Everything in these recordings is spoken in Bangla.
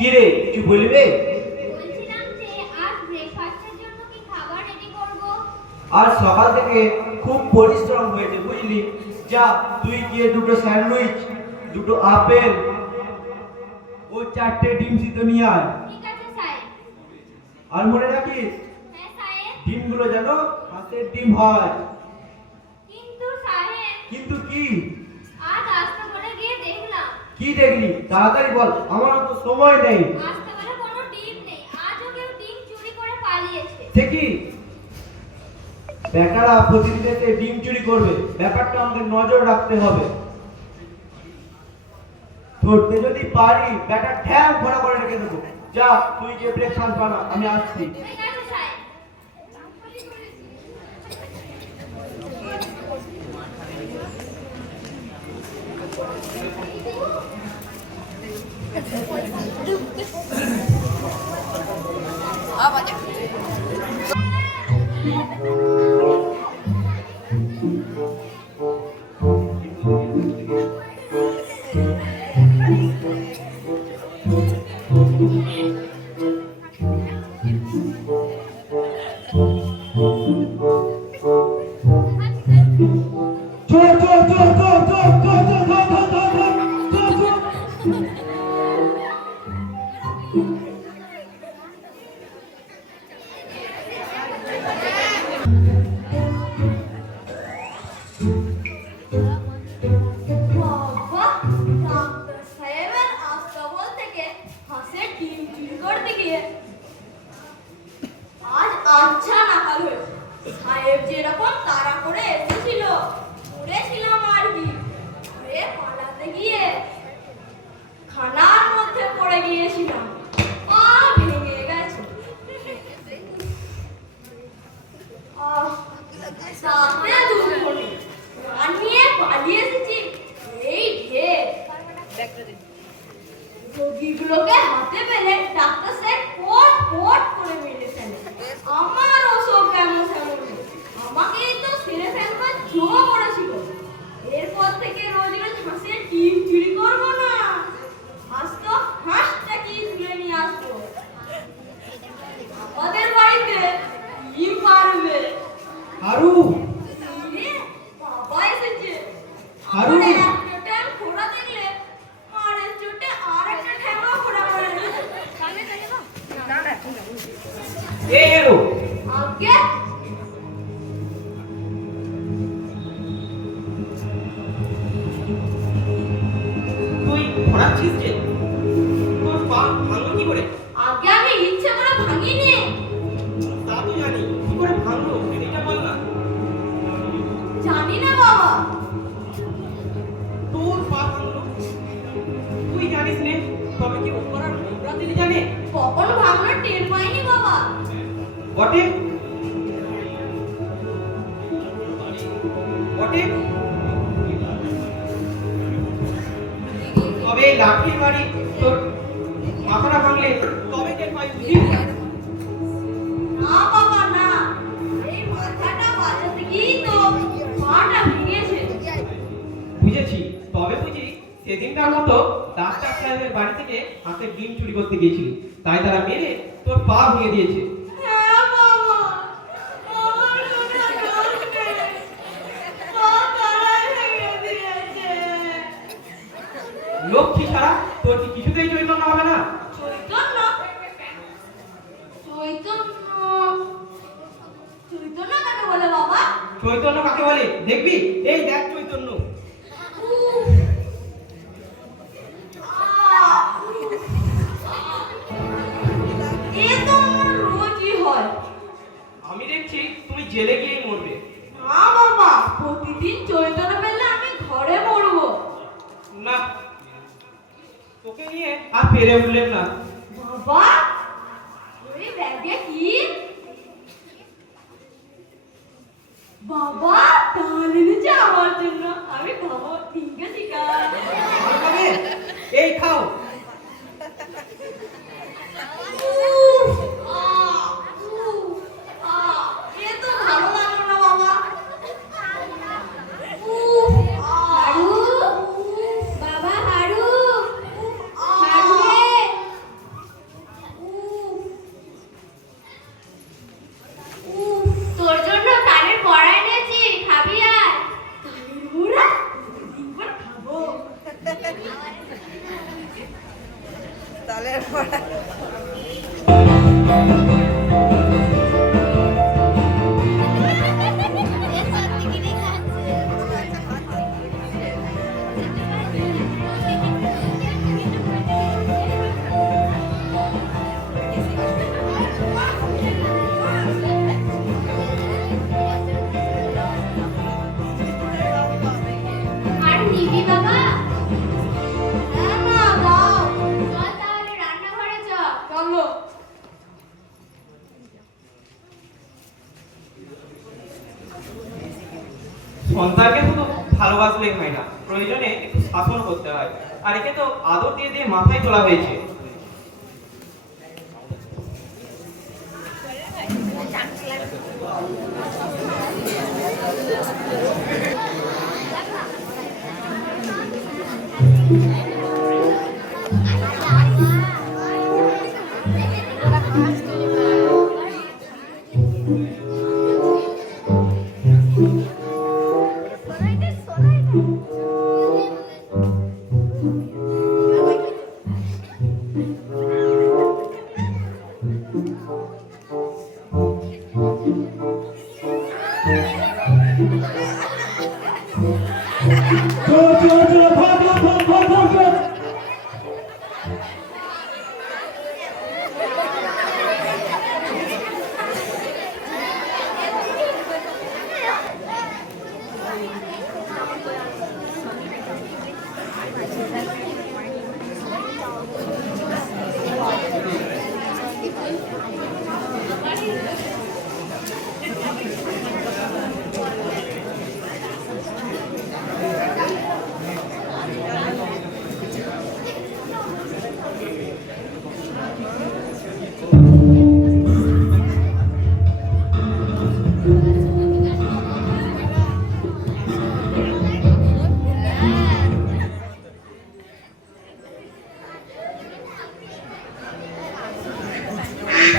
কি রে কিছু বলবে? বলছিলাম যে আজ ব্রেকফাস্টের জন্য কি খাবার রেডি করব? আর সকাল থেকে খুব পরিশ্রম হয়েছে বুঝলি। যা তুই গিয়ে দুটো স্যান্ডউইচ, দুটো আপেল ও 4টে ডিম সিদ্ধ নিয়ে আয়। ঠিক আছে সাহেব। আর মনে রাখিস হ্যাঁ সাহেব। ডিমগুলো যেন হাঁসের ডিম হয়। কিন্তু সাহেব, কিন্তু কি? আজ আস্তে করে গিয়ে দেখলাম। কি দেখলি তাড়াতাড়ি বল, আমার তো সময় নেই। আস্তে করে কোনো ডিম নেই। আজও কেউ ডিম চুরি করে পালিয়েছে। ঠিকই, বেটারা প্রতিদিন এসে ডিম চুরি করবে, ব্যাপারটা আমাদের নজর রাখতে হবে। ধরতে যদি পারি বেটা ঠ্যাং ভরা করে রেখে দেবো। যা তুই গিয়ে ব্রেকফাস্ট বানা, আমি আসছি। ঠিক আছে সাহেব। সাহেব যেরকম তাড়া করে এসেছিল, পড়েছিলাম আর কি। পালাতে গিয়ে খানার মধ্যে পড়ে গিয়েছিলাম, পা ভেঙে গেছে। নিয়ে পালিয়ে এসেছি। এই ঢের রোগীগুলোকে হাতে পেলে ডাক্তার সাহেব পট পট করে মেরে ফেলে। আমার ওসব কেমন তেমন, আমাকেই তো ছেড়ে ফেলবার জো করেছিল। এরপর থেকে রোজ রোজ হাঁসের ডিম চুরি করবো না। আজ তো হাঁসটা কি তুলে নিয়ে আসবো। আমাদের বাড়িতে কি যাচ্ছিস যে? তোর পা ভাঙলো কি করে? আগে আমি ইচ্ছে করে ভাঙিনি। তা তো জানি, কি করে ভাঙলো এটা বল না। জানি না বাবা। তোর পা ভাঙলো তুই জানিস নে, তবে কি ওপর আর ওপরা দিদি জানে? কখন ভাঙলো টের পাইনি বাবা। বটে বটে, তবে এই লাঠির বাড়ি তোর মাথাটা ভাঙলে তবে টের পাই বুঝি? না বাবা না, এই মাথাটা বাঁচাতে গিয়েই তো পাটা ভেঙেছে। বুঝেছি, তবে বুঝি সেদিনকার মতো ডাক্তার সাহেবের বাড়ি থেকে হাতের ডিম চুরি করতে গিয়েছিলি, তাই তারা মেরে তোর পা ভেঙে দিয়েছে। হ্যাঁ বাবা, আমার কোনো দোষ নেই। পা তারাই ভেঙে দিয়েছে। লক্ষ্মী ছাড়া তোর কি কিছুতেই চৈতন্য হবে না? চৈতন্য? চৈতন্য? চৈতন্য কাকে বলে বাবা? চৈতন্য কাকে বলে দেখবি? এই দেখ চৈতন্য। উফ, এ তো আমার রোজই হয়। আমি দেখছি তুমি জেলে গিয়েই মরবে। না বাবা, প্রতিদিন চৈতন্য পেলে আমি ঘরে মরবো। না, তোকে নিয়ে আর পেরে উঠলেন না। বাবা, ওই ব্যাগে কি? বাবা ডাল এনেছে আমার জন্য। আমি খাবো, ঠিক আছে আর খাবে? এই খাও। এ তো ভালো লাগলো না বাবা। হারু, বাবা হারু, হারু রে। তোর জন্য তালের বড়া এনেছি, খাবি আয়? তালের বড়া? একবার খাবো। তালের বড়া। আর নিবি বাবা? হ্যাঁ না, দাও। চল তাহলে রান্নাঘরে চল। চলো। সন্তানকে শুধু ভালোবাসলেই হয় না, প্রয়োজনে একটু শাসন করতে হয়। আর একে তো আদর দিয়ে দিয়ে মাথায় তোলা হয়েছে।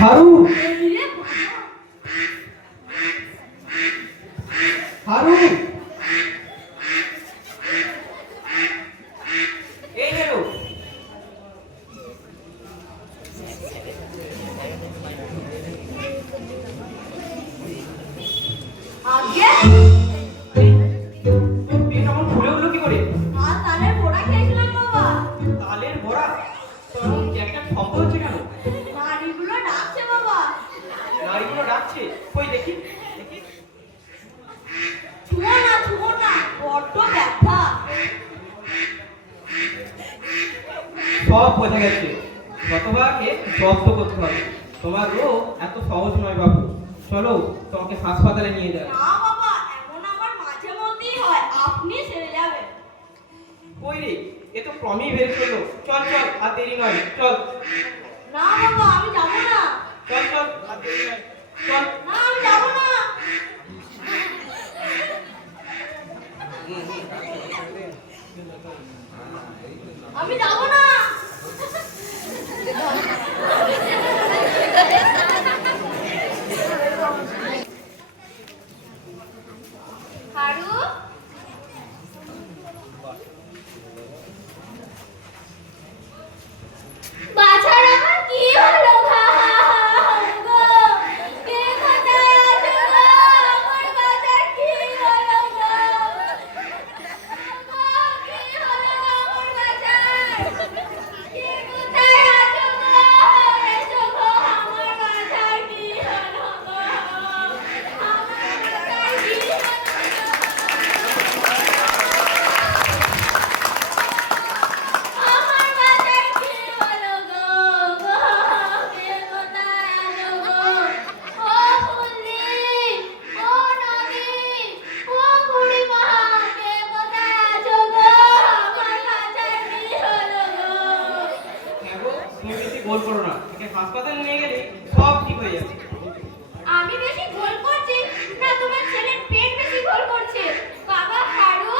হারু, রে বাবা, হারু, এই হেরো। আগে তোর পেট আমার ফুলে উঠলো কি করে? আর তালের বড়া খেয়েছিলাম বাবা। তালের তোমার একটা শব্দ হচ্ছে কেন? নারীগুলো ডাকছে বাবা। নারীগুলো ডাকছে, কই দেখি দেখি। ছুঁয়ো না, বড্ড ব্যথা। সব বোঝা গেছে, গতবারকে জব্দ করতে হবে। তোমার রোগ এত সহজ নয় বাবু, চলো তোমাকে হাসপাতালে নিয়ে যাও। না বাবা, এমন আমার মাঝে মধ্যেই হয়, আপনি সেরে যাবেন। কই রে, এ তো ক্রমেই বের করলো। চল চল, আর দেরি নয়, চল। না বাবা, আমি যাবো না। চল চল, আর দেরি নয়, চল। না, আমি যাবো না। আমি যাবো না। হারু, বাছার আমার কি হলো গো? কে কোথায় আছো গো? আমার বাছার কি হলো গো? কি হলো আমার বাছার? কে কোথায় আছো গো? এসো গো, আমার বাছার কি হলো গো? আমার বাছার কি হলো গো? আমার বাছার কি হলো গো? কে কোথায় আছো গো? ও ফুললি, ও নদী, ও বুড়িমা, কে কোথায় আছো গো? আমার বাছার কি হলো গো? হ্যাঁ গো, তুমি বেশি গোল করো না, একে হাসপাতালে নিয়ে গেলে সব ঠিক হয়ে যাবে। আমি বেশি গোল করছি না তোমার ছেলের পেট বেশি গোল করছে? বাবা হারু,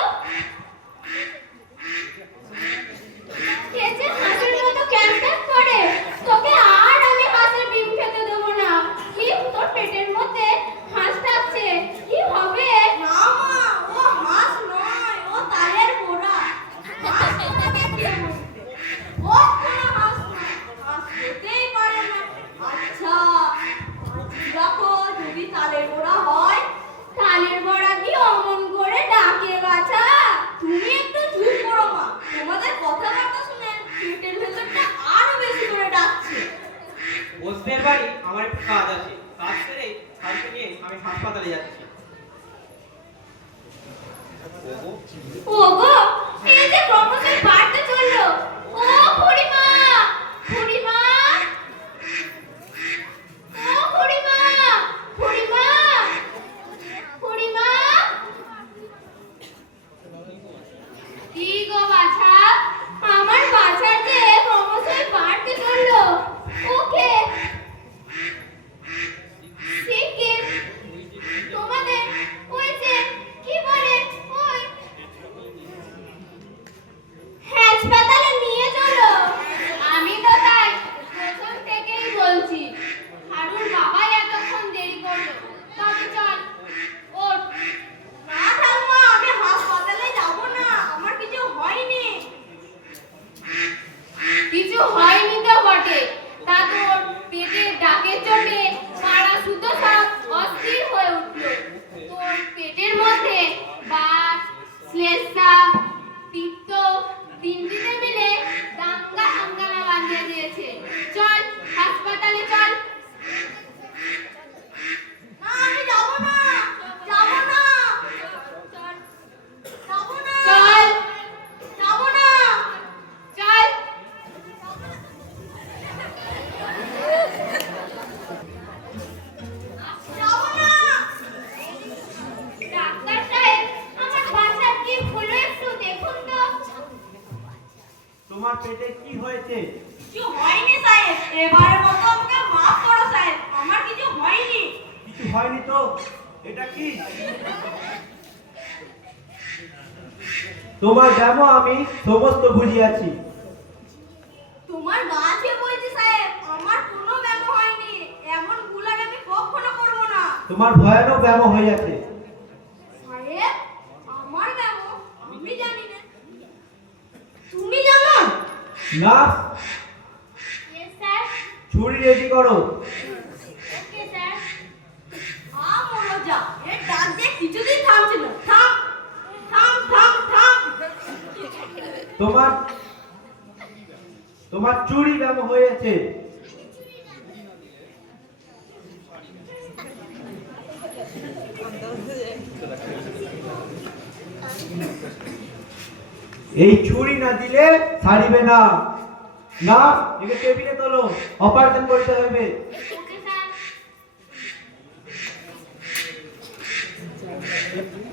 কে যে হাঁসের মতো ক্যান্সার করে, তোকে আর আমি হাঁসের ডিম খেতে দেবো না। কি তোর পেটের মধ্যে হাঁস থাকছে, কি হবে? না মা, ও হাঁস নয়, ও তালের বড়া। হাঁস কোথায় কে বলবে? ও কোনো হাঁস নয়, হাঁস হতেই পারে না। আচ্ছা, দেখো, যদি তালের বড়া হয়। তালের বড়া কি অমন করে ডাকে বাছা? তুমি একটু চুপ করো মা, তোমাদের কথাবার্তা শুনে পেটের ভেতরটা আরো বেশি করে ডাকছে। ওদের বাড়ি আমার একটু কাজ আছে, কাজ সেরে কালকে নিয়ে আমি হাসপাতালে যাচ্ছি। ওগো, এই যে ক্রমশই বাড়তে চললো। ও বুড়িমা, বুড়িমা, ও বুড়িমা, বুড়িমা, বুড়িমা। কি গো বাছা, আমার বাছার যে ক্রমশই বাড়তে চললো। ওকে সিকে তোমাদের ওই যে কি বলে, ওই হাসপাতালে নিয়ে চলো। আমি তো তাই প্রথম থেকেই বলছি। হারুর বাবাই এতক্ষণ দেরি করলো, তবে চল ওঠ। না ঠাম্মা, আমি হাসপাতালে যাব না, আমার কিছু হয়নি। কিছু হয়নি তো বটে, তা তোর পেটে ডাকের চোটে পাড়া শুদ্ধ সব অস্থির হয়ে উঠলো। তোর পেটের মধ্যে বাত, শ্লেষ্মা, পিত্ত তিনটিতে মিলে দাঙ্গা হাঙ্গামা বাঁধিয়ে দিয়েছে। চল হাসপাতালে চল। না, আমি যাব না, যাব না, যাব না, চল যাব না। চল। যাব না। ডাক্তার সাহেব, আমার বাচ্চার কি হলো একটু দেখুন তো। তোমার পেটে কি হয়েছে? কিছু হয়নি সাহেব, এবারের মতো আমাকে মাফ করো সাহেব, আমার কিছু হয়নি। কিছু হয়নি তো? এটা কি? তোমার ব্যামো আমি সমস্ত বুঝিয়াছি। তোমার গাছে বলছি সাহেব, আমার কোনো ব্যায়াম হয়নি, এমন গুলার আমি কখনো করবো না। তোমার ভয়ানক ব্যামো হইয়াছে। সাহেব, আমার ব্যায়াম আমি জানি না, তুমি জানো? Nurse, yes sir. ছুরি রেডি করো। Okay sir. মনোজা, এর ডাক দিয়ে কিছুদিন থামছিল। থাম, থাম, থাম, থাম। তোমার তোমার চুরি কেমন হয়েছে? এই ছুরি না দিলে ছাড়িবে না। না, একে টেবিলে তোলো, অপারেশন করতে হবে। Okay sir.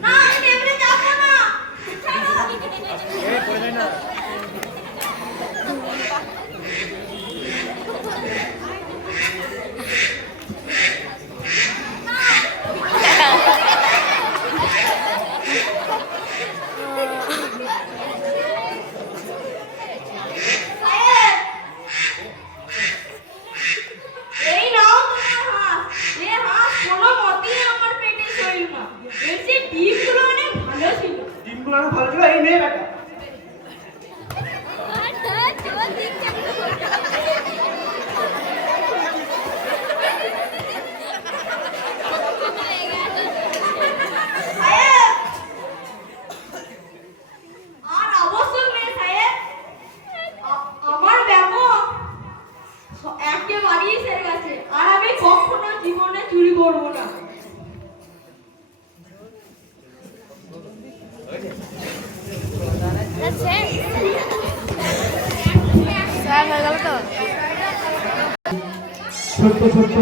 না আমি টেবিলে যাবো না। এই নাও তোমার হাঁস। এই হাঁস কোনো মতেই আমার পেটে ছিল না। এর যে ডিমগুলো অনেক ভালো ছিল। ডিমগুলো না ভালো ছিল, এই নে বেটা। সাহেব, আর আবশ্যক নেই সাহেব। আমার ব্যাপক একেবারেই সেরে গেছে। আর আমি কখনো জীবনে চুরি করবো না। স্যার হয়ে গেল তো। ছোট্ট ছোট্ট